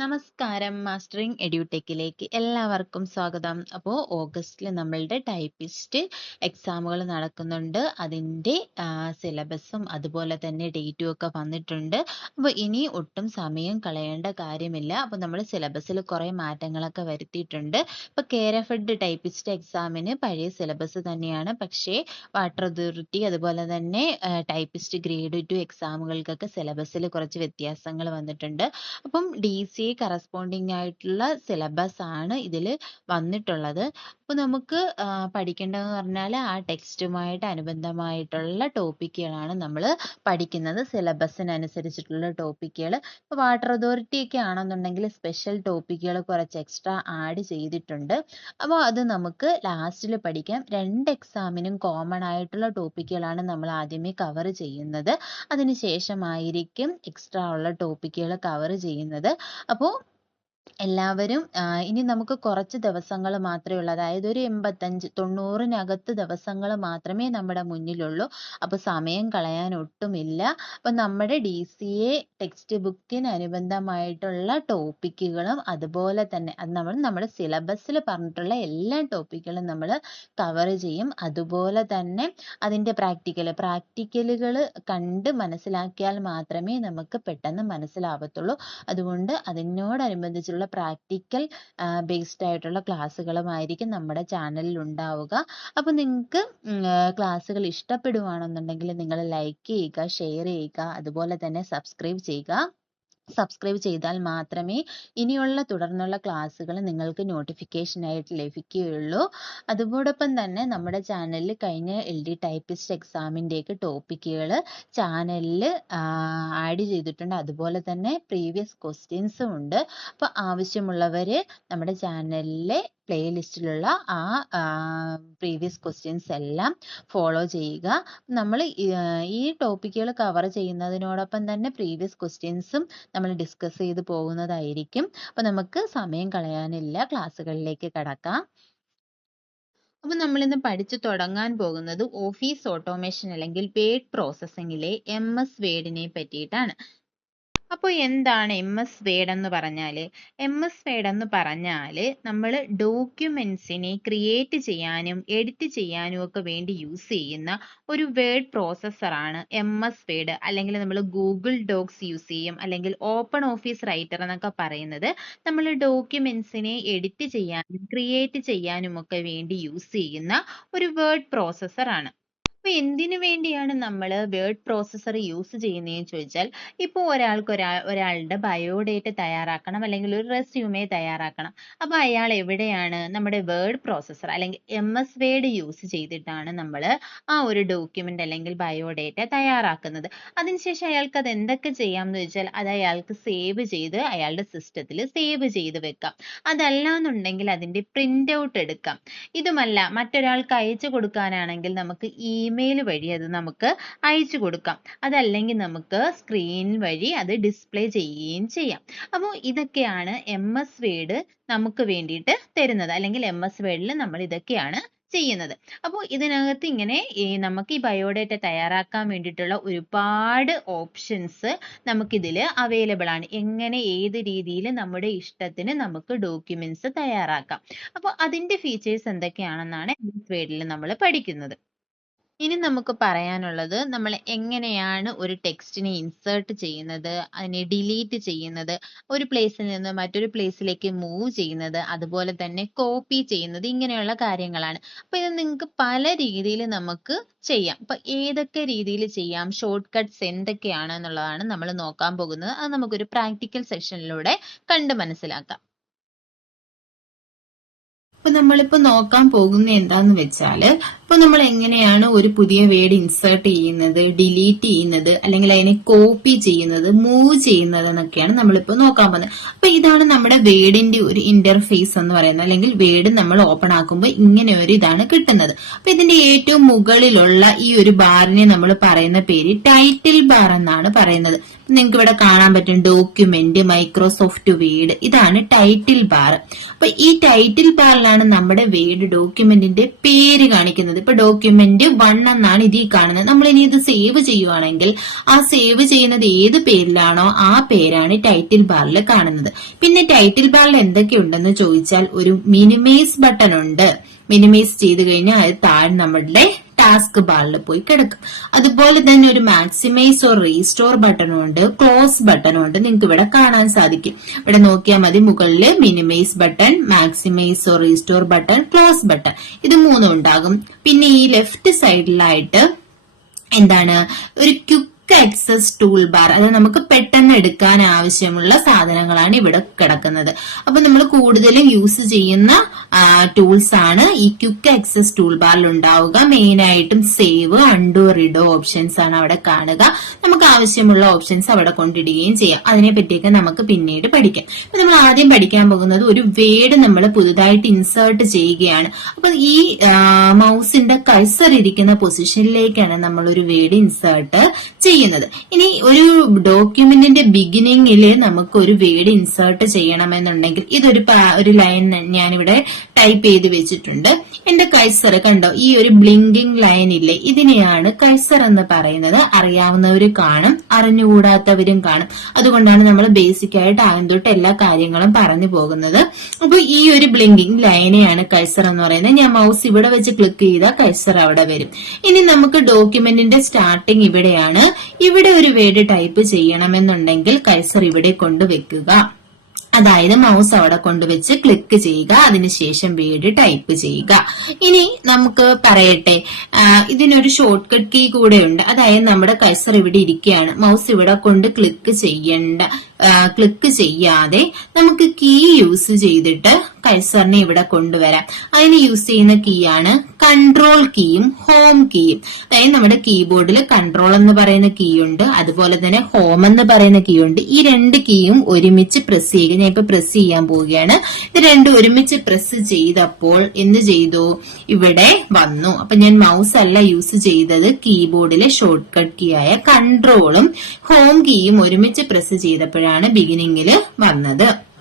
നമസ്കാരം മാസ്റ്ററിംഗ് എഡ്യൂടെക്കിലേക്ക് എല്ലാവർക്കും സ്വാഗതം. അപ്പോൾ ഓഗസ്റ്റിൽ നമ്മളുടെ ടൈപ്പിസ്റ്റ് എക്സാമുകൾ നടക്കുന്നുണ്ട്. അതിന്റെ സിലബസും അതുപോലെ തന്നെ ഡേറ്റും ഒക്കെ വന്നിട്ടുണ്ട്. അപ്പോൾ ഇനി ഒട്ടും സമയം കളയേണ്ട കാര്യമില്ല. അപ്പോൾ നമ്മൾ സിലബസിൽ കുറേ മാറ്റങ്ങളൊക്കെ വരുത്തിയിട്ടുണ്ട്. ഇപ്പോൾ കേരഫെഡ് ടൈപ്പിസ്റ്റ് എക്സാമിന് പഴയ സിലബസ് തന്നെയാണ്. പക്ഷേ വാട്ടർ അതോറിറ്റി അതുപോലെ തന്നെ ടൈപ്പിസ്റ്റ് ഗ്രേഡ് ടു എക്സാമുകൾക്കൊക്കെ സിലബസിൽ കുറച്ച് വ്യത്യാസങ്ങൾ വന്നിട്ടുണ്ട്. അപ്പം ഡി സി എ കറസ്പോണ്ടിങ് ആയിട്ടുള്ള സിലബസ് ആണ് ഇതിൽ വന്നിട്ടുള്ളത്. അപ്പോൾ നമുക്ക് പഠിക്കേണ്ടതെന്ന് പറഞ്ഞാൽ ആ ടെക്സ്റ്റുമായിട്ട് അനുബന്ധമായിട്ടുള്ള ടോപ്പിക്കുകളാണ് നമ്മൾ പഠിക്കുന്നത്. സിലബസിനനുസരിച്ചിട്ടുള്ള ടോപ്പിക്കുകൾ ഇപ്പോൾ വാട്ടർ അതോറിറ്റി ഒക്കെ ആണെന്നുണ്ടെങ്കിൽ സ്പെഷ്യൽ ടോപ്പിക്കുകൾ കുറച്ച് എക്സ്ട്രാ ആഡ് ചെയ്തിട്ടുണ്ട്. അപ്പോൾ അത് നമുക്ക് ലാസ്റ്റിൽ പഠിക്കാം. രണ്ട് എക്സാമിനും കോമൺ ആയിട്ടുള്ള ടോപ്പിക്കുകളാണ് നമ്മൾ ആദ്യമേ കവർ ചെയ്യുന്നത്. അതിനുശേഷമായിരിക്കും എക്സ്ട്രാ ഉള്ള ടോപ്പിക്കുകൾ കവർ ചെയ്യുന്നത്. അപ്പോൾ എല്ലാവരും ഇനി നമുക്ക് കുറച്ച് ദിവസങ്ങൾ മാത്രമേ ഉള്ളൂ. അതായത് ഒരു എൺപത്തഞ്ച് തൊണ്ണൂറിനകത്ത് ദിവസങ്ങൾ മാത്രമേ നമ്മുടെ മുന്നിലുള്ളൂ. അപ്പോൾ സമയം കളയാൻ ഒട്ടുമില്ല. അപ്പോൾ നമ്മുടെ ഡി സി എ ടെക്സ്റ്റ് ബുക്കിന് അനുബന്ധമായിട്ടുള്ള ടോപ്പിക്കുകളും അതുപോലെ തന്നെ അത് നമ്മൾ നമ്മുടെ സിലബസിൽ പറഞ്ഞിട്ടുള്ള എല്ലാ ടോപ്പിക്കുകളും നമ്മൾ കവർ ചെയ്യും. അതുപോലെ തന്നെ അതിന്റെ പ്രാക്ടിക്കൽ പ്രാക്ടിക്കലുകൾ കണ്ട് മനസ്സിലാക്കിയാൽ മാത്രമേ നമുക്ക് പെട്ടെന്ന് മനസ്സിലാവത്തുള്ളൂ. അതുകൊണ്ട് അതിനോടനുബന്ധിച്ചുള്ള പ്രാക്ടിക്കൽ ബേസ്ഡ് ആയിട്ടുള്ള ക്ലാസ്സുകളുമായിരിക്കും നമ്മുടെ ചാനലിൽ ഉണ്ടാവുക. അപ്പോൾ നിങ്ങൾക്ക് ക്ലാസ്സുകൾ ഇഷ്ടപ്പെടുവാണെന്നുണ്ടെങ്കിൽ നിങ്ങൾ ലൈക്ക് ചെയ്യുക ഷെയർ ചെയ്യുക അതുപോലെ തന്നെ സബ്സ്ക്രൈബ് ചെയ്യുക. സബ്സ്ക്രൈബ് ചെയ്താൽ മാത്രമേ ഇനിയുള്ള തുടർന്നുള്ള ക്ലാസ്സുകൾ നിങ്ങൾക്ക് നോട്ടിഫിക്കേഷൻ ആയിട്ട് ലഭിക്കുകയുള്ളൂ. അതോടൊപ്പം തന്നെ നമ്മുടെ ചാനലിൽ കഴിഞ്ഞ എൽ ഡി ടൈപ്പിസ്റ്റ് എക്സാമിന്റെയൊക്കെ ടോപ്പിക്കുകൾ ചാനലിൽ ആഡ് ചെയ്തിട്ടുണ്ട്. അതുപോലെ തന്നെ പ്രീവിയസ് ക്വസ്റ്റ്യൻസും ഉണ്ട്. അപ്പോൾ ആവശ്യമുള്ളവർ നമ്മുടെ ചാനലിലെ പ്ലേലിസ്റ്റിലുള്ള ആ പ്രീവിയസ് ക്വസ്റ്റ്യൻസ് എല്ലാം ഫോളോ ചെയ്യുക. നമ്മൾ ഈ ടോപ്പിക്കുകൾ കവർ ചെയ്യുന്നതിനോടൊപ്പം തന്നെ പ്രീവിയസ് ക്വസ്റ്റ്യൻസും നമ്മൾ ഡിസ്കസ് ചെയ്ത് പോകുന്നതായിരിക്കും. അപ്പോൾ നമുക്ക് സമയം കളയാനില്ല. ക്ലാസ്സുകളിലേക്ക് കടക്കാം. അപ്പോൾ നമ്മളിന്ന് പഠിച്ചു തുടങ്ങാൻ പോകുന്നത് ഓഫീസ് ഓട്ടോമേഷൻ അല്ലെങ്കിൽ വേഡ് പ്രോസസ്സിങ്ങിലെ എം എസ് വേഡിനെ പറ്റിയിട്ടാണ്. അപ്പോൾ എന്താണ് എം എസ് വേഡ് എന്ന് പറഞ്ഞാൽ എം എസ് വേഡ് എന്ന് പറഞ്ഞാൽ നമ്മൾ ഡോക്യുമെന്റ്സിനെ ക്രിയേറ്റ് ചെയ്യാനും എഡിറ്റ് ചെയ്യാനും ഒക്കെ വേണ്ടി യൂസ് ചെയ്യുന്ന ഒരു വേഡ് പ്രോസസ്സറാണ് എം എസ് വേഡ് അല്ലെങ്കിൽ നമ്മൾ ഗൂഗിൾ ഡോക്സ് യൂസ് ചെയ്യും. അല്ലെങ്കിൽ ഓപ്പൺ ഓഫീസ് റൈറ്റർ എന്നൊക്കെ പറയുന്നത് നമ്മൾ ഡോക്യുമെന്റ്സിനെ എഡിറ്റ് ചെയ്യാനും ക്രിയേറ്റ് ചെയ്യാനും ഒക്കെ വേണ്ടി യൂസ് ചെയ്യുന്ന ഒരു വേർഡ് പ്രോസസ്സറാണ് അപ്പൊ എന്തിനു വേണ്ടിയാണ് നമ്മൾ വേർഡ് പ്രോസസ്സർ യൂസ് ചെയ്യുന്നതെന്ന് ചോദിച്ചാൽ ഇപ്പോൾ ഒരാൾക്ക് ഒരാ ഒരാളുടെ ബയോഡേറ്റ തയ്യാറാക്കണം അല്ലെങ്കിൽ ഒരു റെസ്യൂമേ തയ്യാറാക്കണം. അപ്പോൾ അയാൾ എവിടെയാണ് നമ്മുടെ വേർഡ് പ്രോസസ്സർ അല്ലെങ്കിൽ എം എസ് വേർഡ് യൂസ് ചെയ്തിട്ടാണ് നമ്മൾ ആ ഒരു ഡോക്യുമെന്റ് അല്ലെങ്കിൽ ബയോഡേറ്റ തയ്യാറാക്കുന്നത്. അതിനുശേഷം അയാൾക്ക് അത് എന്തൊക്കെ ചെയ്യാമെന്ന് ചോദിച്ചാൽ അത് അയാൾക്ക് സേവ് ചെയ്ത് അയാളുടെ സിസ്റ്റത്തിൽ സേവ് ചെയ്ത് വെക്കാം. അതല്ല എന്നുണ്ടെങ്കിൽ അതിന്റെ പ്രിന്റ് ഔട്ട് എടുക്കാം. ഇതുമല്ല മറ്റൊരാൾക്ക് അയച്ചു കൊടുക്കാനാണെങ്കിൽ നമുക്ക് ഈ ഇമെയിൽ വഴി അത് നമുക്ക് അയച്ചു കൊടുക്കാം. അതല്ലെങ്കിൽ നമുക്ക് സ്ക്രീൻ വഴി അത് ഡിസ്പ്ലേ ചെയ്യുകയും ചെയ്യാം. അപ്പോൾ ഇതൊക്കെയാണ് എം എസ് വേഡ് നമുക്ക് വേണ്ടിയിട്ട് തരുന്നത്. അല്ലെങ്കിൽ എം എസ് വേഡിൽ നമ്മൾ ഇതൊക്കെയാണ് ചെയ്യുന്നത്. അപ്പോൾ ഇതിനകത്ത് ഇങ്ങനെ ഈ നമുക്ക് ഈ ബയോഡേറ്റ തയ്യാറാക്കാൻ വേണ്ടിയിട്ടുള്ള ഒരുപാട് ഓപ്ഷൻസ് നമുക്കിതിൽ അവൈലബിൾ ആണ്. എങ്ങനെ ഏത് രീതിയിൽ നമ്മുടെ ഇഷ്ടത്തിന് നമുക്ക് ഡോക്യുമെന്റ്സ് തയ്യാറാക്കാം. അപ്പോൾ അതിന്റെ ഫീച്ചേഴ്സ് എന്തൊക്കെയാണെന്നാണ് വേഡിൽ നമ്മൾ പഠിക്കുന്നത്. ഇനി നമുക്ക് പറയാനുള്ളത് നമ്മൾ എങ്ങനെയാണ് ഒരു ടെക്സ്റ്റിനെ ഇൻസേർട്ട് ചെയ്യുന്നത് അതിനെ ഡിലീറ്റ് ചെയ്യുന്നത് ഒരു പ്ലേസിൽ നിന്ന് മറ്റൊരു പ്ലേസിലേക്ക് മൂവ് ചെയ്യുന്നത് അതുപോലെ തന്നെ കോപ്പി ചെയ്യുന്നത് ഇങ്ങനെയുള്ള കാര്യങ്ങളാണ്. അപ്പൊ ഇത് നിങ്ങൾക്ക് പല രീതിയിൽ നമുക്ക് ചെയ്യാം. അപ്പൊ ഏതൊക്കെ രീതിയിൽ ചെയ്യാം? ഷോർട്ട് കട്ട്സ് എന്തൊക്കെയാണ് എന്നുള്ളതാണ് നമ്മൾ നോക്കാൻ പോകുന്നത്. അത് നമുക്കൊരു പ്രാക്ടിക്കൽ സെഷനിലൂടെ കണ്ട് മനസ്സിലാക്കാം. അപ്പൊ നമ്മളിപ്പോ നോക്കാൻ പോകുന്ന എന്താന്ന് വെച്ചാൽ ഇപ്പൊ നമ്മൾ എങ്ങനെയാണ് ഒരു പുതിയ വേർഡ് ഇൻസേർട്ട് ചെയ്യുന്നത് ഡിലീറ്റ് ചെയ്യുന്നത് അല്ലെങ്കിൽ അതിനെ കോപ്പി ചെയ്യുന്നത് മൂവ് ചെയ്യുന്നത് എന്നൊക്കെയാണ് നമ്മളിപ്പോ നോക്കാൻ പോകുന്നത്. അപ്പൊ ഇതാണ് നമ്മുടെ വേർഡിന്റെ ഒരു ഇന്റർഫേസ് എന്ന് പറയുന്നത്. അല്ലെങ്കിൽ വേർഡ് നമ്മൾ ഓപ്പൺ ആക്കുമ്പോൾ ഇങ്ങനെ ഒരു ഇതാണ് കിട്ടുന്നത്. അപ്പൊ ഇതിന്റെ ഏറ്റവും മുകളിലുള്ള ഈ ഒരു ബാറിനെ നമ്മൾ പറയുന്ന പേര് ടൈറ്റിൽ ബാർ എന്നാണ് പറയുന്നത്. നിങ്ങൾക്ക് ഇവിടെ കാണാൻ പറ്റും ഡോക്യുമെന്റ് മൈക്രോസോഫ്റ്റ് വേർഡ് ഇതാണ് ടൈറ്റിൽ ബാർ അപ്പൊ ഈ ടൈറ്റിൽ ബാറിലാണ് ഇവിടെയാണ് നമ്മുടെ വേഡ് ഡോക്യുമെന്റിന്റെ പേര് കാണിക്കുന്നത്. ഇപ്പൊ ഡോക്യുമെന്റ് വൺ എന്നാണ് ഇതിൽ കാണുന്നത്. നമ്മൾ ഇനി ഇത് സേവ് ചെയ്യുവാണെങ്കിൽ ആ സേവ് ചെയ്യുന്നത് ഏത് പേരിലാണോ ആ പേരാണ് ടൈറ്റിൽ ബാറിൽ കാണുന്നത്. പിന്നെ ടൈറ്റിൽ ബാറിൽ എന്തൊക്കെയുണ്ടെന്ന് ചോദിച്ചാൽ ഒരു മിനിമൈസ് ബട്ടൺ ഉണ്ട്. മിനിമൈസ് ചെയ്ത് കഴിഞ്ഞാൽ അത് താഴെ നമ്മുടെ ടാസ്ക് ബാറിൽ പോയി കിടക്കും. അതുപോലെ തന്നെ ഒരു മാക്സിമൈസ് ഓർ റീസ്റ്റോർ ബട്ടണും ഉണ്ട് ക്ലോസ് ബട്ടണും ഉണ്ട്. നിങ്ങൾക്ക് ഇവിടെ കാണാൻ സാധിക്കും. ഇവിടെ നോക്കിയാൽ മതി മുകളിൽ minimise button maximise or restore button close button ഇത് മൂന്നും ഉണ്ടാകും. പിന്നെ ഈ ലെഫ്റ്റ് സൈഡിലായിട്ട് എന്താണ്? ഒരു ക്യുക്ക് ആക്സസ് ടൂൾ ബാർ അത് നമുക്ക് പെട്ടെന്ന് എടുക്കാൻ ആവശ്യമുള്ള സാധനങ്ങളാണ് ഇവിടെ കിടക്കുന്നത്. അപ്പൊ നമ്മൾ കൂടുതലും യൂസ് ചെയ്യുന്ന ടൂൾസ് ആണ് ഈ ക്വിക്ക് ആക്സസ് ടൂൾ ബാറിൽ ഉണ്ടാവുക. മെയിൻ ആയിട്ടും സേവ് അണ്ടു റിഡോ ഓപ്ഷൻസ് ആണ് അവിടെ കാണുക. നമുക്ക് ആവശ്യമുള്ള ഓപ്ഷൻസ് അവിടെ കൊണ്ടിടുകയും ചെയ്യാം. അതിനെ പറ്റിയൊക്കെ നമുക്ക് പിന്നീട് പഠിക്കാം. അപ്പൊ നമ്മൾ ആദ്യം പഠിക്കാൻ പോകുന്നത് ഒരു വേഡ് നമ്മൾ പുതുതായിട്ട് ഇൻസേർട്ട് ചെയ്യുകയാണ്. അപ്പൊ ഈ മൗസിന്റെ കഴ്സർ ഇരിക്കുന്ന പൊസിഷനിലേക്കാണ് നമ്മൾ ഒരു വേഡ് ഇൻസേർട്ട് ചെയ്യുന്നത് ഇനി ഒരു ഡോക്യുമെന്റിന്റെ ബിഗിനിങ്ങിൽ നമുക്ക് ഒരു വേഡ് ഇൻസേർട്ട് ചെയ്യണമെന്നുണ്ടെങ്കിൽ ഇതൊരു ഒരു ലൈൻ ഞാനിവിടെ ടൈപ്പ് ചെയ്ത് വെച്ചിട്ടുണ്ട്. എന്റെ കൈസർ കണ്ടോ ഈ ഒരു ബ്ലിങ്കിങ് ലൈൻ ഇല്ലേ ഇതിനെയാണ് കൈസർ എന്ന് പറയുന്നത്. അറിയാവുന്നവർ കാണും അറിഞ്ഞുകൂടാത്തവരും കാണും. അതുകൊണ്ടാണ് നമ്മൾ ബേസിക് ആയിട്ട് ആദ്യം തൊട്ട് എല്ലാ കാര്യങ്ങളും പറഞ്ഞു പോകുന്നത്. അപ്പൊ ഈ ഒരു ബ്ലിങ്കിങ് ലൈനെയാണ് കൈസർ എന്ന് പറയുന്നത്. ഞാൻ മൗസ് ഇവിടെ വെച്ച് ക്ലിക്ക് ചെയ്താൽ കൈസർ അവിടെ വരും. ഇനി നമുക്ക് ഡോക്യുമെന്റിന്റെ സ്റ്റാർട്ടിങ് ഇവിടെയാണ്. ഇവിടെ ഒരു വേർഡ് ടൈപ്പ് ചെയ്യണമെന്നുണ്ടെങ്കിൽ കൈസർ ഇവിടെ കൊണ്ടുവെക്കുക അതായത് മൗസ് അവിടെ കൊണ്ടുവച്ച് ക്ലിക്ക് ചെയ്യുക. അതിനുശേഷം വീട് ടൈപ്പ് ചെയ്യുക. ഇനി നമുക്ക് പറയട്ടെ ഇതിനൊരു ഷോർട്ട് കട്ട് കീ കൂടെ ഉണ്ട്. അതായത് നമ്മുടെ കഴ്സർ ഇവിടെ ഇരിക്കുകയാണ്. മൗസ് ഇവിടെ കൊണ്ട് ക്ലിക്ക് ചെയ്യണ്ട ക്ലിക്ക് ചെയ്യാതെ നമുക്ക് കീ യൂസ് ചെയ്തിട്ട് കഴ്സറിനെ ഇവിടെ കൊണ്ടുവരാം. അതിന് യൂസ് ചെയ്യുന്ന കീ ആണ് കൺട്രോൾ കീയും ഹോം കീയും അതായത് നമ്മുടെ കീബോർഡിൽ കൺട്രോൾ എന്ന് പറയുന്ന കീ ഉണ്ട് അതുപോലെ തന്നെ ഹോം എന്ന് പറയുന്ന കീ ഉണ്ട്. ഈ രണ്ട് കീയും ഒരുമിച്ച് പ്രസ് ചെയ്യുക. ഞാൻ ഇപ്പൊ പ്രസ് ചെയ്യാൻ പോവുകയാണ്. ഇത് രണ്ടും ഒരുമിച്ച് പ്രസ് ചെയ്തപ്പോൾ എന്ത് ചെയ്തു? ഇവിടെ വന്നു. അപ്പൊ ഞാൻ മൗസ് അല്ല യൂസ് ചെയ്തത് കീബോർഡിലെ ഷോർട്ട് കട്ട് കീ ആയ കൺട്രോളും ഹോം കീയും ഒരുമിച്ച് പ്രസ് ചെയ്തപ്പോഴാണ് ബിഗിനിങ്ങിൽ വന്നത്.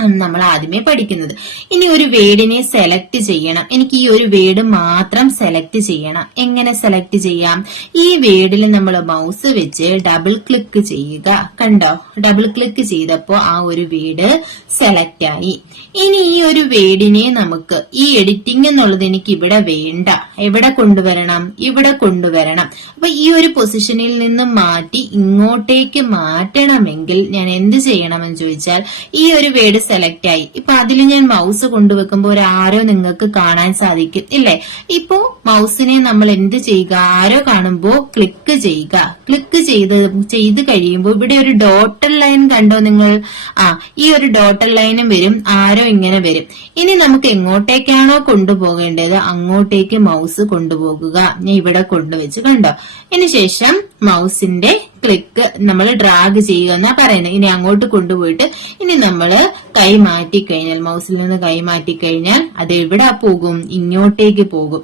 നമ്മൾ ആദ്യമേ പഠിക്കുന്നത്. ഇനി ഒരു വേർഡിനെ സെലക്ട് ചെയ്യണം. എനിക്ക് ഈ ഒരു വേർഡ് മാത്രം സെലക്ട് ചെയ്യണം. എങ്ങനെ സെലക്ട് ചെയ്യാം? ഈ വേർഡിൽ നമ്മൾ മൗസ് വെച്ച് ഡബിൾ ക്ലിക്ക് ചെയ്യുക. കണ്ടോ? ഡബിൾ ക്ലിക്ക് ചെയ്തപ്പോൾ ആ ഒരു വേർഡ് സെലക്ട് ആയി. ഇനി ഈ ഒരു വേർഡിനെ നമുക്ക് ഈ എഡിറ്റിംഗ് എന്നുള്ളത് എനിക്ക് ഇവിടെ വേണ്ട. എവിടെ കൊണ്ടുവരണം? ഇവിടെ കൊണ്ടുവരണം. അപ്പൊ ഈ ഒരു പൊസിഷനിൽ നിന്ന് മാറ്റി ഇങ്ങോട്ടേക്ക് മാറ്റണമെങ്കിൽ ഞാൻ എന്ത് ചെയ്യണമെന്ന് ചോദിച്ചാൽ ഈ ഒരു വേർഡ് സെലക്ട് ആയി. ഇപ്പൊ അതിൽ ഞാൻ മൗസ് കൊണ്ടുവെക്കുമ്പോൾ ഒരു ആരോ നിങ്ങൾക്ക് കാണാൻ സാധിക്കും ഇല്ലേ? ഇപ്പോ മൗസിനെ നമ്മൾ എന്ത് ചെയ്യുക? ആരോ കാണുമ്പോൾ ക്ലിക്ക് ചെയ്യുക. ക്ലിക്ക് ചെയ്ത് ചെയ്ത് കഴിയുമ്പോൾ ഇവിടെ ഒരു ഡോട്ടൽ ലൈൻ കണ്ടോ നിങ്ങൾ? ആ ഈ ഒരു ഡോട്ടൽ ലൈനും വരും ആരോ ഇങ്ങനെ വരും. ഇനി നമുക്ക് എങ്ങോട്ടേക്കാണോ കൊണ്ടുപോകേണ്ടത്? അങ്ങോട്ടേക്ക് മൗസ് കൊണ്ടുപോകുക. ഞാൻ ഇവിടെ കൊണ്ടുവച്ച് കണ്ടോ? ഇനി ശേഷം മൗസിന്റെ ക്ലിക്ക് നമ്മൾ ഡ്രാഗ് ചെയ്യുക എന്നാ പറയുന്നത്. ഇനി അങ്ങോട്ട് കൊണ്ടുപോയിട്ട് ഇനി നമ്മൾ കൈ മാറ്റി കഴിഞ്ഞാൽ മൗസിൽ നിന്ന് കൈ മാറ്റി കഴിഞ്ഞാൽ അത് എവിടെ പോകും? ഇങ്ങോട്ടേക്ക് പോകും.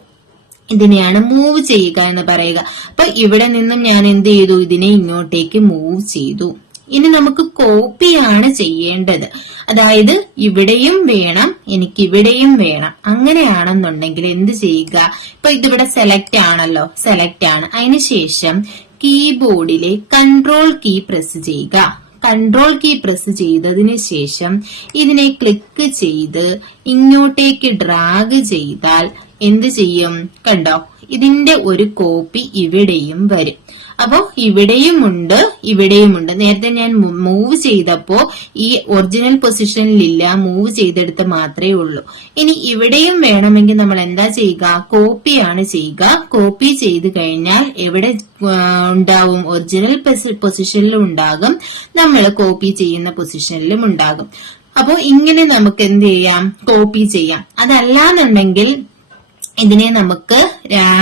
ഇതിനെയാണ് മൂവ് ചെയ്യുക എന്ന് പറയുക. അപ്പൊ ഇവിടെ നിന്നും ഞാൻ എന്ത് ചെയ്തു? ഇതിനെ ഇങ്ങോട്ടേക്ക് മൂവ് ചെയ്തു. ഇനി നമുക്ക് കോപ്പിയാണ് ചെയ്യേണ്ടത്. അതായത് ഇവിടെയും വേണം എനിക്ക് ഇവിടെയും വേണം. അങ്ങനെയാണെന്നുണ്ടെങ്കിൽ എന്ത് ചെയ്യുക? ഇപ്പൊ ഇതിവിടെ സെലക്ട് ആണല്ലോ. സെലക്ട് ആണ്. അതിനുശേഷം കീബോർഡിലെ കൺട്രോൾ കീ പ്രസ് ചെയ്യുക. കൺട്രോൾ കീ പ്രസ് ചെയ്തതിന് ശേഷം ഇതിനെ ക്ലിക്ക് ചെയ്ത് ഇങ്ങോട്ടേക്ക് ഡ്രാഗ് ചെയ്താൽ എന്ത് ചെയ്യും? കണ്ടോ? ഇതിന്റെ ഒരു കോപ്പി ഇവിടെയും വരും. അപ്പോ ഇവിടെയും ഉണ്ട് നേരത്തെ ഞാൻ മൂവ് ചെയ്തപ്പോ ഈ ഒറിജിനൽ പൊസിഷനിലില്ല മൂവ് ചെയ്തെടുത്ത് മാത്രമേ ഉള്ളൂ. ഇനി ഇവിടെയും വേണമെങ്കിൽ നമ്മൾ എന്താ ചെയ്യുക? കോപ്പിയാണ് ചെയ്യുക. കോപ്പി ചെയ്ത് കഴിഞ്ഞാൽ എവിടെ ഉണ്ടാവും? ഒറിജിനൽ പൊസിഷനിലും ഉണ്ടാകും. നമ്മൾ കോപ്പി ചെയ്യുന്ന പൊസിഷനിലും ഉണ്ടാകും. അപ്പോ ഇങ്ങനെ നമുക്ക് എന്ത് ചെയ്യാം? കോപ്പി ചെയ്യാം. അതല്ലാന്നുണ്ടെങ്കിൽ ഇതിനെ നമുക്ക്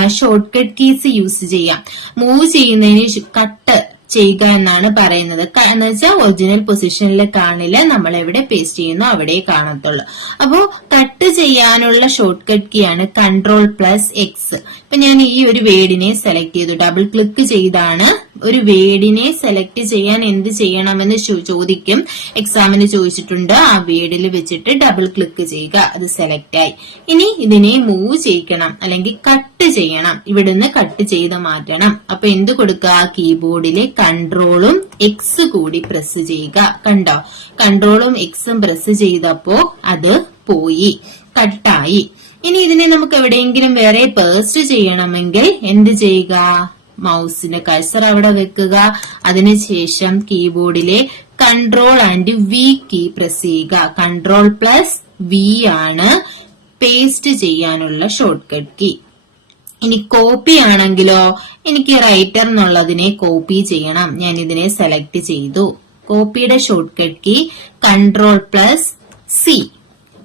ഷോർട്ട് കട്ട് കീസ് യൂസ് ചെയ്യാം. മൂവ് ചെയ്യുന്നതിന് കട്ട് ചെയ്യുക എന്നാണ് പറയുന്നത്. എന്ന് വെച്ചാൽ ഒറിജിനൽ പൊസിഷനിൽ കാണില്ല നമ്മൾ എവിടെ പേസ്റ്റ് ചെയ്യുന്നു അവിടെ കാണത്തുള്ളൂ. അപ്പോ കട്ട് ചെയ്യാനുള്ള ഷോർട്ട് കട്ട് കീ ആണ് കൺട്രോൾ പ്ലസ് എക്സ് ഇപ്പൊ ഞാൻ ഈ ഒരു വേഡിനെ സെലക്ട് ചെയ്തു. ഡബിൾ ക്ലിക്ക് ചെയ്താണ് ഒരു വേഡിനെ സെലക്ട് ചെയ്യാൻ എന്ത് ചെയ്യണമെന്ന് ചോദിക്കും. എക്സാമിന് ചോദിച്ചിട്ടുണ്ട്. ആ വേഡിൽ വെച്ചിട്ട് ഡബിൾ ക്ലിക്ക് ചെയ്യുക. അത് സെലക്ട് ആയി. ഇനി ഇതിനെ മൂവ് ചെയ്യിക്കണം. അല്ലെങ്കിൽ കട്ട് ചെയ്യണം. ഇവിടുന്ന് കട്ട് ചെയ്ത് മാറ്റണം. അപ്പൊ എന്ത് കൊടുക്കുക? കീബോർഡിലെ കൺട്രോളും എക്സ് കൂടി പ്രസ് ചെയ്യുക. കണ്ടോ? കൺട്രോളും എക്സും പ്രസ് ചെയ്തപ്പോ അത് പോയി. കട്ടായി ഇനി ഇതിനെ നമുക്ക് എവിടെയെങ്കിലും വേറെ പേസ്റ്റ് ചെയ്യണമെങ്കിൽ എന്ത് ചെയ്യുക? മൗസിന്റെ കഴ്സർ അവിടെ വെക്കുക. അതിനുശേഷം കീബോർഡിലെ control and V key press ചെയ്യുക. കൺട്രോൾ പ്ലസ് വി ആണ് പേസ്റ്റ് ചെയ്യാനുള്ള ഷോർട്ട് കട്ട് കീ ഇനി കോപ്പി ആണെങ്കിലോ എനിക്ക് റൈറ്റർ എന്നുള്ളതിനെ കോപ്പി ചെയ്യണം. ഞാൻ ഇതിനെ സെലക്ട് ചെയ്തു. കോപ്പിയുടെ shortcut key control plus C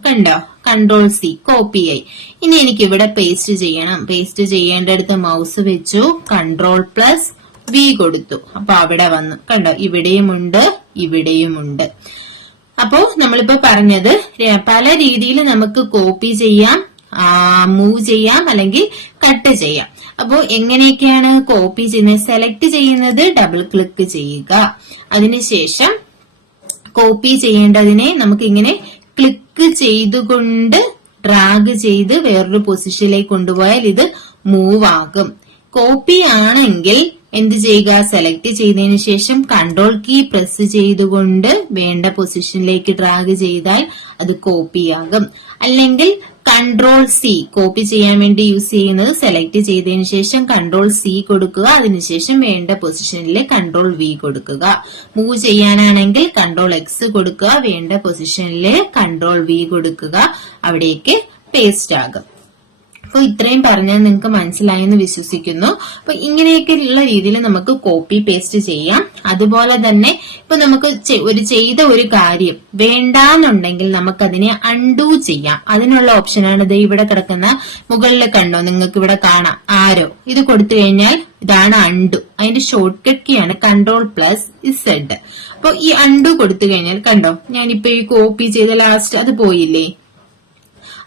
കണ്ടോ? കൺട്രോൾ സി കോപ്പി ആയി ഇനി എനിക്ക് ഇവിടെ പേസ്റ്റ് ചെയ്യണം. പേസ്റ്റ് ചെയ്യേണ്ടടുത്ത് മൗസ് വെച്ചു. കൺട്രോൾ പ്ലസ് വി കൊടുത്തു. അപ്പൊ അവിടെ വന്നു. കണ്ടോ? ഇവിടെയുമുണ്ട് ഇവിടെയുമുണ്ട് അപ്പോ നമ്മളിപ്പോ പറഞ്ഞത് പല രീതിയിൽ നമുക്ക് കോപ്പി ചെയ്യാം മൂവ് ചെയ്യാം അല്ലെങ്കിൽ കട്ട് ചെയ്യാം. അപ്പോ എങ്ങനെയൊക്കെയാണ് കോപ്പി ചെയ്യുന്നത്? സെലക്ട് ചെയ്യുന്നത് ഡബിൾ ക്ലിക്ക് ചെയ്യുക. അതിനുശേഷം കോപ്പി ചെയ്യേണ്ടതിനെ നമുക്ക് ഇങ്ങനെ ക്ലിക്ക് ചെയ്തുകൊണ്ട് ഡ്രാഗ് ചെയ്ത് വേറൊരു പൊസിഷനിലേക്ക് കൊണ്ടുപോയാൽ ഇത് മൂവ് ആകും. കോപ്പി ആണെങ്കിൽ എന്ത് ചെയ്യുക? സെലക്ട് ചെയ്തതിന് ശേഷം കൺട്രോൾ കീ പ്രസ് ചെയ്തുകൊണ്ട് വേണ്ട പൊസിഷനിലേക്ക് ഡ്രാഗ് ചെയ്താൽ അത് കോപ്പിയാകും അല്ലെങ്കിൽ കൺട്രോൾ സി കോപ്പി ചെയ്യാൻ വേണ്ടി യൂസ് ചെയ്യുന്നത് സെലക്ട് ചെയ്തതിന് ശേഷം കൺട്രോൾ സി കൊടുക്കുക. അതിനുശേഷം വേണ്ട പൊസിഷനിൽ കൺട്രോൾ വി കൊടുക്കുക. മൂവ് ചെയ്യാനാണെങ്കിൽ കൺട്രോൾ എക്സ് കൊടുക്കുക. വേണ്ട പൊസിഷനിൽ കൺട്രോൾ വി കൊടുക്കുക. അവിടേക്ക് പേസ്റ്റ് ആകും. അപ്പൊ ഇത്രയും പറഞ്ഞാൽ നിങ്ങൾക്ക് മനസ്സിലായെന്ന് വിശ്വസിക്കുന്നു. അപ്പൊ ഇങ്ങനെയൊക്കെ ഉള്ള രീതിയിൽ നമുക്ക് കോപ്പി പേസ്റ്റ് ചെയ്യാം. അതുപോലെ തന്നെ ഇപ്പൊ നമുക്ക് ഒരു ചെയ്ത ഒരു കാര്യം വേണ്ടാന്നുണ്ടെങ്കിൽ നമുക്കതിനെ അൺഡു ചെയ്യാം. അതിനുള്ള ഓപ്ഷനാണ് ഇത് ഇവിടെ കിടക്കുന്ന മുകളിൽ കണ്ടോ? നിങ്ങൾക്ക് ഇവിടെ കാണാം. ആരോ ഇത് കൊടുത്തു കഴിഞ്ഞാൽ ഇതാണ് അൺഡു അതിന്റെ ഷോർട്ട് കട്ട് കീ ആണ് കൺട്രോൾ പ്ലസ് ഇസെഡ് അപ്പൊ ഈ അൺഡു കൊടുത്തു കഴിഞ്ഞാൽ കണ്ടോ? ഞാനിപ്പോ ഈ കോപ്പി ചെയ്ത ലാസ്റ്റ് അത് പോയില്ലേ?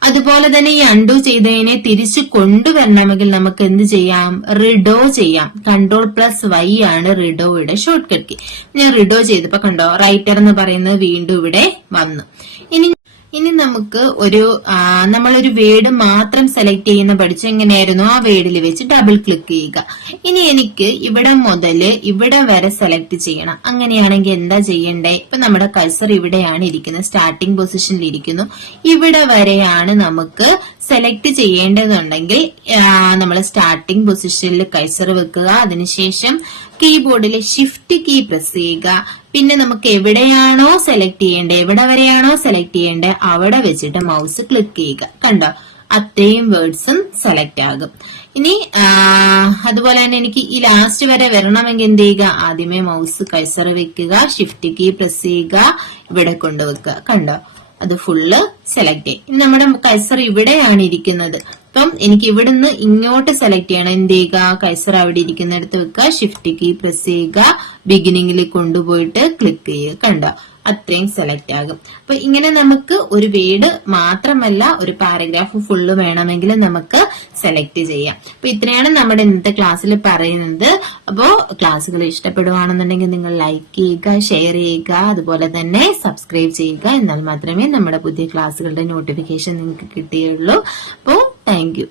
അതുപോലെ തന്നെ ഈ അൺഡു ചെയ്തതിനെ തിരിച്ചു കൊണ്ടുവരണമെങ്കിൽ നമുക്ക് എന്ത് ചെയ്യാം? റിഡോ ചെയ്യാം. കൺട്രോൾ പ്ലസ് വൈ ആണ് റിഡോയുടെ ഷോർട്ട് കട്ട് ഞാൻ റിഡോ ചെയ്തപ്പോ കണ്ടോ? റൈറ്റർ എന്ന് പറയുന്നത് വീണ്ടും ഇവിടെ വന്നു. ഇനി ഇനി നമുക്ക് ഒരു നമ്മളൊരു വേഡ് മാത്രം സെലക്ട് ചെയ്യുന്ന പഠിച്ചു എങ്ങനെയായിരുന്നു? ആ വേഡിൽ വെച്ച് ഡബിൾ ക്ലിക്ക് ചെയ്യുക. ഇനി എനിക്ക് ഇവിടെ മുതൽ ഇവിടെ വരെ സെലക്ട് ചെയ്യണം. അങ്ങനെയാണെങ്കിൽ എന്താ ചെയ്യണ്ടേ? ഇപ്പൊ നമ്മുടെ കൾസർ ഇവിടെയാണ് ഇരിക്കുന്നത്. സ്റ്റാർട്ടിംഗ് പൊസിഷനിൽ ഇരിക്കുന്നു. ഇവിടെ വരെയാണ് നമുക്ക് സെലക്ട് ചെയ്യേണ്ടതുണ്ടെങ്കിൽ നമ്മൾ സ്റ്റാർട്ടിംഗ് പൊസിഷനിൽ കൈസർ വെക്കുക. അതിനുശേഷം കീബോർഡിൽ ഷിഫ്റ്റ് കീ പ്രസ് ചെയ്യുക. പിന്നെ നമുക്ക് എവിടെയാണോ സെലക്ട് ചെയ്യേണ്ടത് എവിടെ വരെയാണോ സെലക്ട് ചെയ്യേണ്ടത് അവിടെ വെച്ചിട്ട് മൗസ് ക്ലിക്ക് ചെയ്യുക. കണ്ടോ? അത്രയും വേർഡ്സും സെലക്ട് ആകും. ഇനി അതുപോലെ തന്നെ എനിക്ക് ഈ ലാസ്റ്റ് വരെ വരണമെങ്കിൽ എന്ത് ചെയ്യുക? ആദ്യമേ മൗസ് കൈസർ വെക്കുക ഷിഫ്റ്റ് കീ പ്രസ് ചെയ്യുക ഇവിടെ കൊണ്ടുവെക്കുക കണ്ടോ? അത് ഫുള്ള് സെലക്ട് ചെയ്യും. നമ്മുടെ കൈസർ ഇവിടെയാണ് ഇരിക്കുന്നത്. അപ്പം എനിക്ക് ഇവിടുന്ന് ഇങ്ങോട്ട് സെലക്ട് ചെയ്യണം. എന്ത് ചെയ്യുക? കൈസർ അവിടെ ഇരിക്കുന്നിടത്ത് വെക്കുക. ഷിഫ്റ്റ് കീ പ്രസ് ചെയ്യുക. ബിഗിനിങ്ങിൽ കൊണ്ടുപോയിട്ട് ക്ലിക്ക് ചെയ്യുക. കണ്ടോ? അത്രയും സെലക്ട് ആകും. അപ്പൊ ഇങ്ങനെ നമുക്ക് ഒരു വേഡ് മാത്രമല്ല ഒരു പാരഗ്രാഫ് ഫുള്ള് വേണമെങ്കിൽ നമുക്ക് സെലക്ട് ചെയ്യാം. അപ്പൊ ഇത്രയാണ് നമ്മുടെ ഇന്നത്തെ ക്ലാസ്സിൽ പറയുന്നത്. അപ്പോ ക്ലാസ്സുകൾ ഇഷ്ടപ്പെടുവാണെന്നുണ്ടെങ്കിൽ നിങ്ങൾ ലൈക്ക് ചെയ്യുക ഷെയർ ചെയ്യുക അതുപോലെ തന്നെ സബ്സ്ക്രൈബ് ചെയ്യുക. എന്നാൽ മാത്രമേ നമ്മുടെ പുതിയ ക്ലാസ്സുകളുടെ നോട്ടിഫിക്കേഷൻ നിങ്ങൾക്ക് കിട്ടുകയുള്ളൂ അപ്പോൾ Thank you.